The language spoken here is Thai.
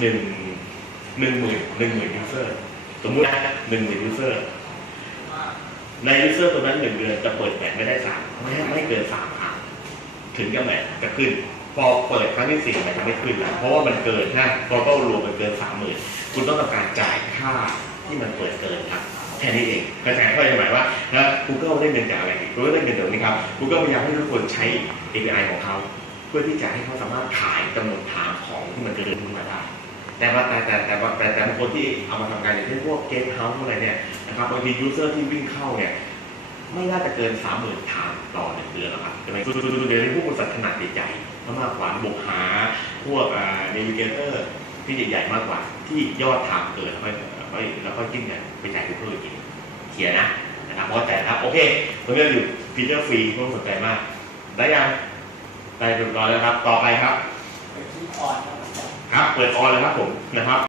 หนึ่งหนึ่งหมื่นหนึ่งหมื่นยูเซอร์สมมุตินะหนึ่งหมื่นยูเซอร์ในยูเซอร์ตัวนั้นหนึ่งเดือนจะเปิดแบตไม่ได้สามไม่ไม่เกินสามครั้งถึงจะแบตจะขึ้น พอเปิดครั้งที่สี่แบตจะไม่ขึ้นแล้วเพราะว่ามันเกินนะพอต้รวมมันเกินสามหมื่นคุณต้องทำการจ่ายค่าที่มันเปิดเกินครับแค่นี้เองกระจายเข้าใจหมายว่าแล้ว Google ได้เงินจากอะไรอีก Google ได้เงินจากนี้ครับ Google พยายามให้ทุกคนใช้ API ของเขา เพื่อที่จะให้เขาสามารถขายจำนวนฐานของที่มันเกินขึ้นมาได้ แต่ว่าแต่แต่แต่แต่แต่บางคนที่เอามาทำงานอย่างเช่นพวกเกมเฮาส์อะไรเนี่ยนะครับบางทียูเซอร์ที่วิ่งเข้าเนี่ยไม่น่าจะเกินสามหมื่นฐานต่อหนึ่งเดือนหรอกครับใช่ไหมคือเดี๋ยวนี้พวกบริษัทขนาดใหญ่ๆมากกว่าบวกหาพวกอ่าเนวิเกเตอร์ที่ใหญ่ๆมากกว่า ที่ยอดฐานเกินแล้วค่อยค่อยแล้วก็ยิ่งเนี่ยไปจ่ายทุกเพื่ออีกเคลียร์นะนะครับเพราะแต่ครับโอเคตรงนี้อยู่ฟีเจอร์ฟรีไม่ต้องสนใจมากได้ยังได้เรียบร้อยแล้วครับ ต่อไปครับ เปิดออนเลยครับผมนะครับ